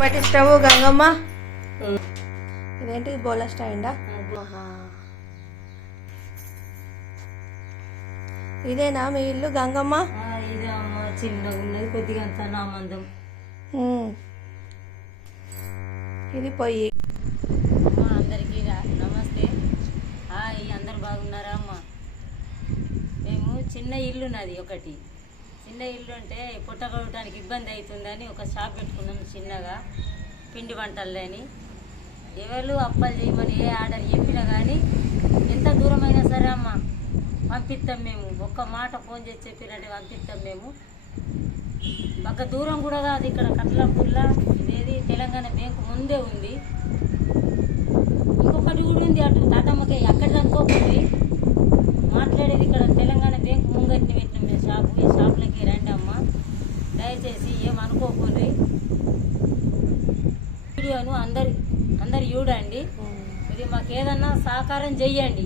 పట్టిస్తావు గంగమ్మ. ఇదేంటి బోలా స్టాండా? ఇదేనా మీ ఇల్లు గంగమ్మ? ఇదే అమ్మ, చిన్నగా ఉన్నది కొద్దిగా అంత నా మందం. ఇది పొయ్యి. అందరికీ నమస్తే. అందరు బాగున్నారా అమ్మ? మేము చిన్న ఇల్లు నాది, ఒకటి చిన్న ఇల్లు అంటే పుట్టగొట్టడానికి ఇబ్బంది అవుతుందని ఒక షాప్ పెట్టుకున్నాం చిన్నగా, పిండి వంటలని. ఎవరు అప్పలు చేయమని ఏ ఆర్డర్ చెప్పినా కానీ ఎంత దూరమైనా సరే అమ్మ పంపిస్తాం మేము. ఒక్క మాట ఫోన్ చేసి చెప్పినట్టు పంపిస్తాం మేము. బాగా దూరం కూడా కాదు, ఇక్కడ కట్లపూర్లా ఇదేది తెలంగాణ బ్యాంకు ముందే ఉంది. ఇంకొకటి కూడా ఉంది అటు తాతమ్మకి, అక్కడికి అనుకోకుండా మాట్లాడేది ఇక్కడ తెలంగాణ బ్యాంకు ముంగట్ని పెట్టినాం మేము షాపు. ఈ షాపులకి రండి అమ్మ, దయచేసి ఏమనుకోకండి. వీడియోను అందరు చూడండి. ఇది మాకు ఏదన్నా సహకారం చెయ్యండి.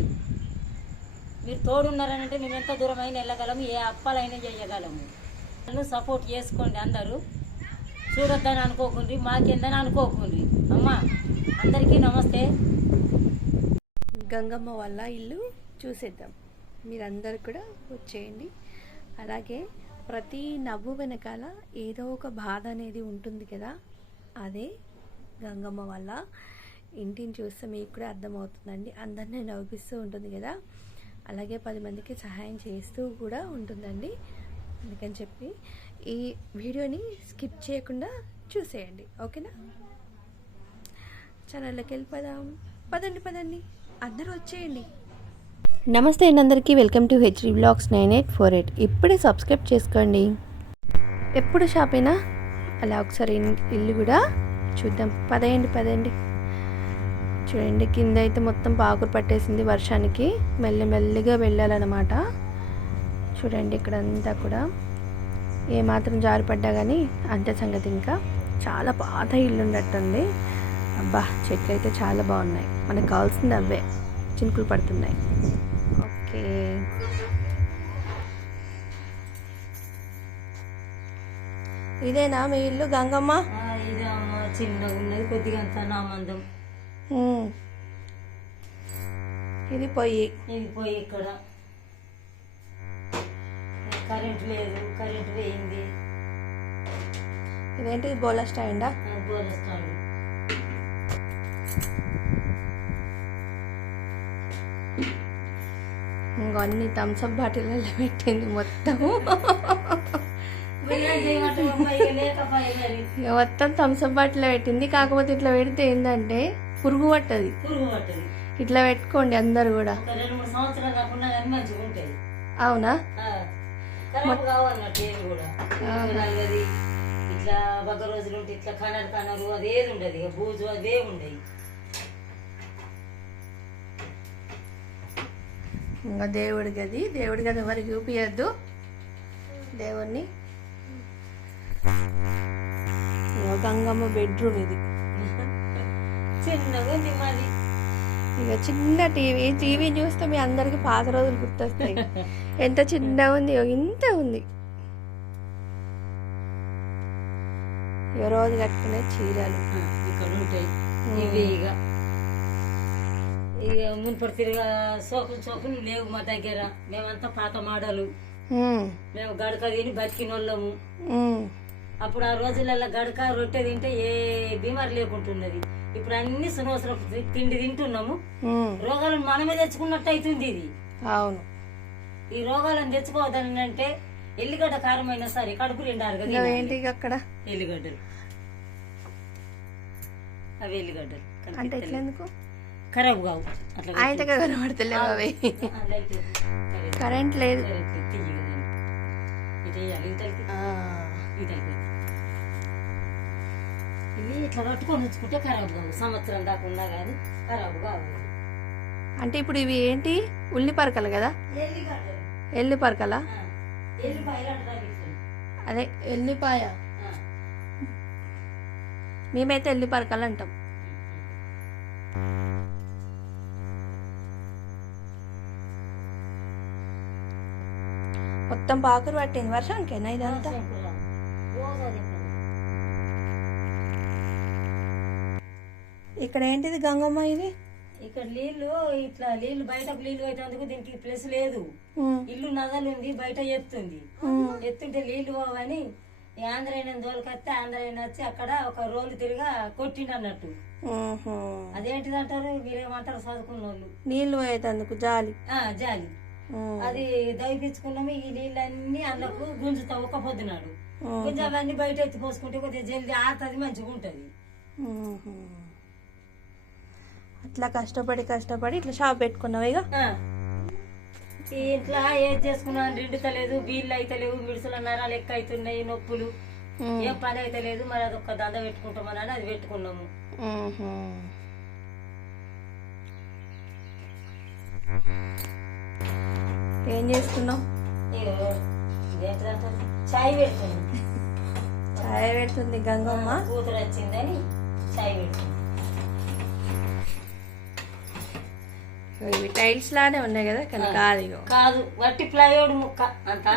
మీరు తోడున్నారనంటే మేము ఎంత దూరం అయినా వెళ్ళగలము, ఏ అప్పాలైనా చేయగలము. నన్ను సపోర్ట్ చేసుకోండి అందరూ. చూడొద్దని అనుకోకుండ్రి, మాకేందని అనుకోకుండ్రి అమ్మ. అందరికీ నమస్తే. గంగమ్మ వాళ్ళ ఇల్లు చూసేద్దాం, మీరందరూ కూడా వచ్చేయండి. అలాగే ప్రతి నవ్వు వెనకాల ఏదో ఒక బాధ అనేది ఉంటుంది కదా, అదే గంగమ్మ వాళ్ళ ఇంటిని చూస్తే మీకు కూడా అర్థమవుతుందండి. అందరినీ నవ్విస్తూ ఉంటుంది కదా, అలాగే 10 మందికి సహాయం చేస్తూ కూడా ఉంటుందండి. అందుకని చెప్పి ఈ వీడియోని స్కిప్ చేయకుండా చూసేయండి, ఓకేనా? ఛానల్లోకి వెళ్ళిపోదాం. పదండి అందరూ వచ్చేయండి. నమస్తే అండి అందరికీ, వెల్కమ్ టు హెచ్డి బ్లాగ్స్ 9848. ఇప్పుడే సబ్స్క్రైబ్ చేసుకోండి. ఎప్పుడు షాప్ అయినా అలా ఒకసారి ఇల్లు కూడా చూద్దాం. పదండి. చూడండి, కింద అయితే మొత్తం పాకురు పట్టేసింది వర్షానికి. మెల్లమెల్లిగా వెళ్ళాలన్నమాట. చూడండి, ఇక్కడంతా కూడా ఏమాత్రం జారిపడ్డా కానీ అంతే సంగతి. ఇంకా చాలా పాత ఇల్లు ఉన్నట్టుంది. అబ్బా, చెట్లు అయితే చాలా బాగున్నాయి. మనకు కావాల్సింది అవే, చినుకులు పడుతున్నాయి. ఓకే, ఇదేనా మీ ఇల్లు గంగమ్మ? ఇదే అమ్మ, చిన్నగా ఉన్నది కొద్దిగా అంత నా మందం. ఇది పొయ్యి. ఇక్కడ కరెంట్ లేదు, కరెంట్ పోయింది. ఇదేంటి బోలా స్టాండా? బోలా స్టాండ్. అన్ని థమ్స్అప్ బాటిల్లో పెట్టింది మొత్తం. మొత్తం థమ్స్అప్ బాటిల్లో పెట్టింది. కాకపోతే ఇట్లా పెడితే ఏంటంటే పురుగు పట్టది. ఇట్లా పెట్టుకోండి అందరు కూడా. 2-3 సంవత్సరాలు కాకుండా కానీ మంచిగా ఉంటాయి. అవునా? ఇట్లా బగ్గ రోజులు ఉంటే ఇట్లా కనరు అదేది ఉండదు, బూజు అదే ఉండేది. ఇంకా దేవుడి గది ఎవరికి చూపియద్దు దేవుణ్ణి. గంగమ్మ బెడ్రూమ్ ఇది. చిన్నగా ఉంది మాది. ఇక చిన్న టీవీ చూస్తే మీ అందరికి పాత రోజులు గుర్తొస్తాయి. ఎంత చిన్నగా ఉంది, ఇంత ఉంది. ఏ రోజు కట్టుకునే చీరలు ఇక్కడ ఉంటాయి. ఇవి ఇక మున్పడి తిరిగా సోకులు లేవు మా దగ్గర. మేమంతా పాత మాడలు, మేము గడక తిని బతికిన వాళ్ళము. అప్పుడు ఆ రోజులలో గడక రొట్టె తింటే ఏ బీమారి లేకుంటున్నది. ఇప్పుడు అన్ని సునవసరం తిండి తింటున్నాము. రోగాలను మనమే తెచ్చుకున్నట్టు అవుతుంది ఇది. అవును, ఈ రోగాలను తెచ్చుకోవద్దని అంటే ఎల్లిగడ్డ కారం అయినా సరే కడుపు నిండారు కదా. ఏంటి అక్కడ ఎల్లిగడ్డలు, అవి ఎల్లిగడ్డలు అంటే ఎట్లా ఎందుకు ఖరాబ్ కావు. అట్లా ఆయన కనబడతలేవు అవి. కరెంట్ లేదు. ఇవి ఇట్లా కట్టుకొని ఉంచుకుంటే ఖరాబ్ కావు. సంవత్సరం దాకా ఉన్నా కానీ ఖరాబ్ కావు. అంటే ఇప్పుడు ఇవి ఏంటి, ఉల్లి పరకలు కదా? ఎల్లి పరకలా? అదే ఎల్లిపాయ. మేమైతే ఎల్లి పరకలు అంటాం. మొత్తం పాకురు పట్టింది వర్షానికేనా ఇదంతా? ఇక్కడ ఏంటిది గంగమ్మ ఇది? ఇక్కడ నీళ్లు ఇట్లా నీళ్లు బయటకు నీళ్లు పెట్టేందుకు దీనికి ప్లేస్ లేదు. ఇల్లు నగలుంది, బయట ఎత్తుంది. ఎత్తుంటే నీళ్లు పోవని ఆంధ్రాయన దోలకొస్తే ఆంధ్రాయన వచ్చి అక్కడ ఒక రోలు తిరిగా కొట్టిండు అన్నట్టు. అదేంటిది అంటారు, మీరేమంటారు చదువుకున్న వాళ్ళు? నీళ్లు పోయేటందుకు జాలి. జాలి. అది దయపించుకున్నాము. ఈ నీళ్ళన్నీ అందుకు గుంజుతా ఒక్క పొద్దునాడు గుంజ అవన్నీ బయట ఎత్తి పోసుకుంటే కొద్దిగా జల్దీ ఆడుతుంది, మంచిగా ఉంటది. అట్లా కష్టపడి ఇట్లా షాప్ పెట్టుకున్నావు ఇక? ఇంట్లో ఏది చేసుకున్నా నిండుతలేదు, బీళ్ళు అయితే లేవు, మిడుసుల నరాలు ఎక్కువ అవుతున్నాయి, నొప్పులు, ఏం పని అయితే లేదు. మరి అదొక్క దంద పెట్టుకుంటామని అది పెట్టుకున్నాము. ఏం చేస్తున్నావు? చాయ్ పెడుతుంది. చాయ్ పెడుతుంది గంగమ్మ. కూతురు వచ్చిందని చాయ్ పెడుతుంది. ఇవి టైల్స్ లానే ఉన్నాయి కదా, కానీ కాదు వట్టి ప్లైవుడ్ ముక్క అంతా.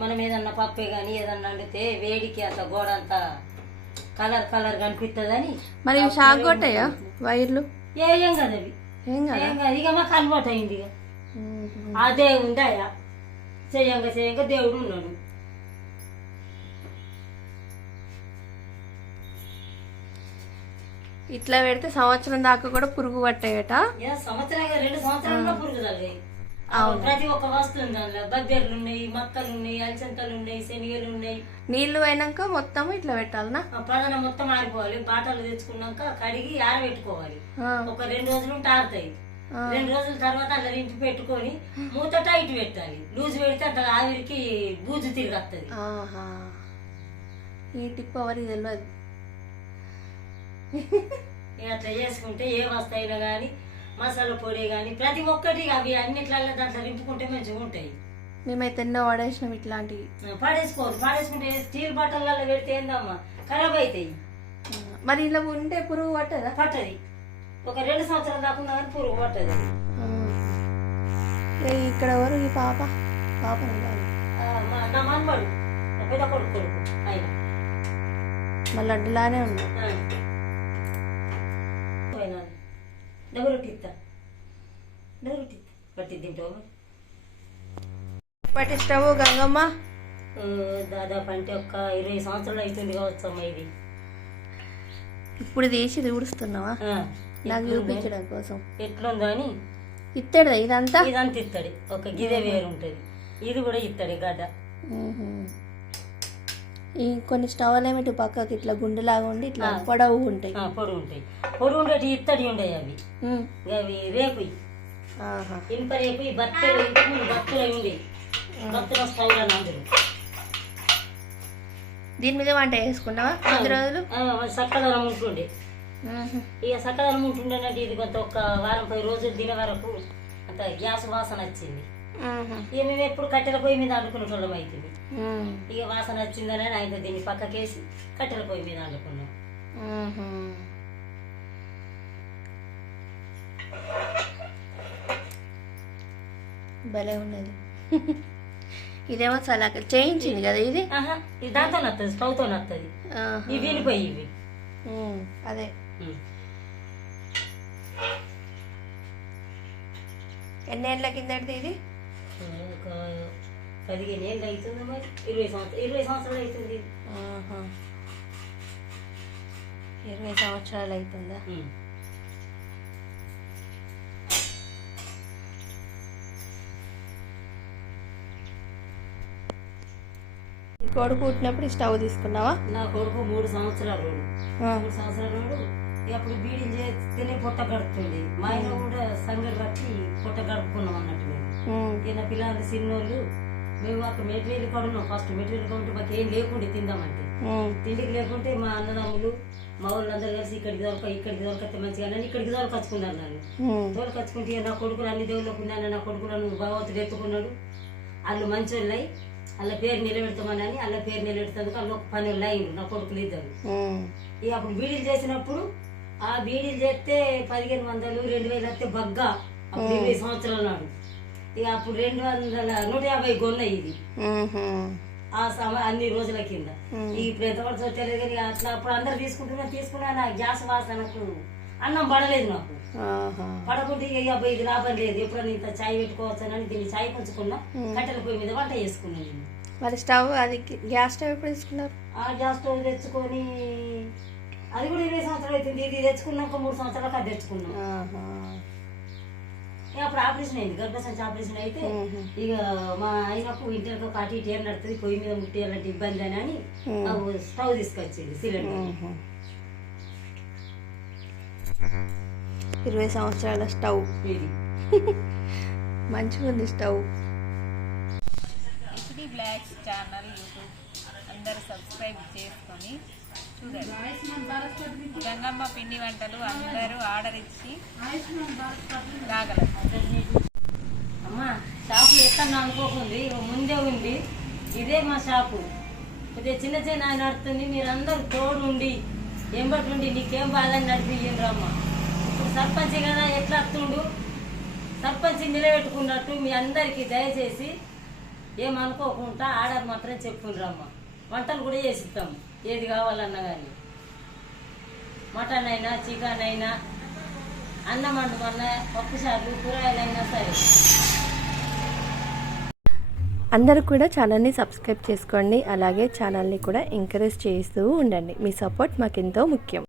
మనం ఏదన్నా పప్పే గాని ఏదన్నా వండితే వేడికి అంత గోడ అంతా కలర్ కలర్ కనిపిస్తుందని. మరి షాక్ కొట్టాయా వైర్లు? ఏం కదా అవి, ఏం కాదు. ఇక మాకు అలవాటు అయింది. ఇక అదే ఉందాయా చేయంగా దేవుడు ఉన్నాడు. ఇట్లా పెడితే సంవత్సరం దాకా కూడా పురుగు పట్టాయట. సంవత్సరం 2 సంవత్సరాల్లో పురుగు తగ్గాయి. ప్రతి ఒక్క వస్తువు ఉంది దానిలో. బబ్బెర్లు ఉన్నాయి, మక్కలు ఉన్నాయి, అలసంతలు ఉన్నాయి, శనిగలు ఉన్నాయి. నీళ్లు అయినాక మొత్తం ఇట్లా పెట్టాలనా? ప్రధాన మొత్తం ఆరిపోవాలి. బాటలు తెచ్చుకున్నాక కడిగి ఆరబెట్టుకోవాలి. ఒక 2 రోజులు ఉంటే ఆరుతాయి. 2 రోజుల తర్వాత అలా ఇంటి పెట్టుకొని మూత టైట్ పెట్టాలి. లూజ్ పెడితే అంత ఆవిరికి బూజు తిరిగి వస్తుంది. ఈ టిప్ ఎవరికి తెలియదు. అట్లా చేసుకుంటే ఏ వస్తాయినా గానీ మసాలా పొడి గాని ప్రతి ఒక్కటి అవి అన్నిట్లలో దాంట్లో రింపుకుంటే మంచిగా ఉంటాయి. మేమైతే ఎన్నో వాడేసినాం ఇట్లాంటివి. పాడేసుకుంటే స్టీల్ బాటల్లో పెడితే ఏందమ్మా ఖరాబ్ అవుతాయి. మరి ఇలా ఉంటే పురుగు పట్టదా? పట్టది. ఒక 2 సంవత్సరాలు దాకా కానీ పురుగు పట్టది. ఇక్కడ ఎవరు ఈ పాప? నా మనబడు పెద్ద కొడుకు ఆయన మళ్ళీ అడ్డులానే ఉంది. పట్టిస్తావు గంగమ్మ? దాదాపు అంటే ఒక 20 సంవత్సరాలు అవుతుంది కావచ్చు అమ్మ. ఇది ఇప్పుడు తీసి ఊడుస్తున్నావా? నాకు చూపించడం కోసం. ఎట్లుందో అని ఇత్తడి ఇదంతా ఇత్తడి. ఒక గిదే వేరు ఉంటది. ఇది కూడా ఇత్తడి గడ్డ. ఈ కొన్ని స్టవ్లు ఏమిటి పక్కకి ఇట్లా గుండెలాగా ఉండి ఇట్లా పొడవు ఉంటాయి. పొడి ఉండేటి ఇత్తడి ఉండేవి. అవి అవి రేపు ఇనుప రేపు బత్తలు బత్తులు అవి ఉండే బత్తుల స్టవ్ అందరూ. దీని మీద వంట చేసుకున్నావా 10 రోజులు? చక్కదనం ఉంటుండే. ఇక చక్కదనం ఉంటుండేనంటే ఇది కొంత ఒక వారం 10 రోజులు తినే వరకు అంత గ్యాస్ వాసన వచ్చింది. ఇక మేము ఎప్పుడు కట్టెల పొయ్యి మీద వండుకునేటోళ్ళం అవుతుంది. ఇక వాసన వచ్చిందని ఆయన దీన్ని పక్కకేసి కట్టెల పొయ్యి మీద వండుకున్నాం. భలే ఉన్నది. ఇదేమో సలాక చేయించింది కదా ఇది? ఇది దాంతో నత్తది, స్టవ్ తో నత్తది. ఇవి వినిపోయి ఇవి అదే. ఎన్నేళ్ళ కిందటిది ఇది? ఒక 15 ఏళ్ళు అవుతుంది. మరి 20 సంవత్సరాలు అవుతుంది. 20 సంవత్సరాలు అవుతుందా? ఈ కొడుకు పుట్టినప్పుడు ఈ స్టవ్ తీసుకున్నావా? నా కొడుకు 3 సంవత్సరాలు. 3 సంవత్సరాలు అప్పుడు బీడీలు చేస్తేనే పొట్ట గడుపుతుంది. మా ఆయన కూడా సంగతి కట్టి పొట్ట గడుపుకున్నాం అన్నట్టు. మేము నా పిల్లలు చిన్నోళ్ళు. మేము అక్కడ మెటీరియల్ కొడున్నాం. ఫస్ట్ మెటీరియల్ కొంటే మాకు ఏం లేకుండే తిందామంటే. తిండికి లేకుంటే మా అన్నదమ్ములు మా వాళ్ళందరూ కలిసి ఇక్కడికి దొరకతే మంచిగా ఇక్కడికి దొరకచ్చుకున్నారు. నన్ను దొరకచ్చుకుంటే నా కొడుకులు అన్ని దేవుళ్ళకు ఉన్నాను. నా కొడుకులను భగవంతుడు ఎత్తుకున్నాడు. వాళ్ళు మంచోళ్ళై వాళ్ళ పేరు నిలబెడతామని వాళ్ళ పేరు నిలబెడతాను. వాళ్ళు ఒక 10 వాళ్ళు అయ్యిండు నా కొడుకులు ఇద్దరు. ఇక అప్పుడు బీడీలు చేసినప్పుడు ఆ బీడీలు చేస్తే 1500 2000 వస్తే బగ్గా. అప్పుడు 20 సంవత్సరాల నాడు. ఇక అప్పుడు 150 కొన్నాయి ఇది ఆ అన్ని రోజుల కింద. ఇప్పుడు ఎంత పడుతుందో తెలియదు కానీ అట్లా అప్పుడు అందరు తీసుకున్నా గ్యాస్ వాసనకు అన్నం పడలేదు నాకు. ఆహా. పడకుంటే ఇక అబ్బాయి ఇది లాభం లేదు, ఎప్పుడైనా ఇంత చాయ్ పెట్టుకోవచ్చానని దీన్ని చాయ్ పంచుకున్నా, కట్టెల పొయ్యి మీద వంట చేసుకున్నాను నేను. మరి స్టవ్ అది గ్యాస్ స్టవ్ ఎప్పుడు తీసుకున్నారు? ఆ గ్యాస్ స్టవ్ తెచ్చుకొని అది కూడా 20 సంవత్సరాలు అవుతుంది. ఇది తెచ్చుకున్నాక 3 సంవత్సరాలకు అది తెచ్చుకున్నాం. ఆహా. ఇక అప్పుడు ఆపరేషన్ అయింది, గర్భసంచి ఆపరేషన్ అయితే ఇక మా ఆయనకు ఇంటికి ఒక అటు ఇటు ఏం నడుతుంది, పొయ్యి మీద ముట్టి అలాంటి ఇబ్బంది అని స్టవ్ తీసుకొచ్చింది సిలిండర్. 20 సంవత్సరాల స్టవ్ ఇది మంచిగా ఉంది stove. HD blogs channel YouTube అందరూ సబ్స్క్రైబ్ చేసుకొని చూడండి. గంగమ్మ పిండి వంటలు అందరూ ఆర్డర్ ఇచ్చి రాగలరు. అమ్మ షాపు ఎక్కడ అనుకోకుంది, ముందే ఉంది. ఇదే మా షాపు. కొద్దిగా చిన్న చిన్న నడుతుంది, మీరందరూ తోడు ఉండి ఎంబటి ఉండి నీకేం బాధ అని నడిపియ్యండి అమ్మ. ఇప్పుడు సర్పంచ్ కదా ఎట్లా వస్తుండు, సర్పంచ్ నిలబెట్టుకున్నట్టు మీ అందరికీ దయచేసి ఏమనుకోకుండా ఆర్డర్ మాత్రం చెప్పుకుండ్రమ్మ. వంటలు కూడా చేసిస్తాము, ఏది కావాలన్నా కానీ. మటన్ అయినా చికెన్ అయినా అన్నం వండుమన్నా పప్పుచారులు కూరగాయలైనా సరే. అందరూ కూడా ఛానల్ని సబ్స్క్రైబ్ చేసుకోండి, అలాగే ఛానల్ని కూడా ఎంకరేజ్ చేస్తూ ఉండండి. మీ సపోర్ట్ మాకు ఎంతో ముఖ్యం.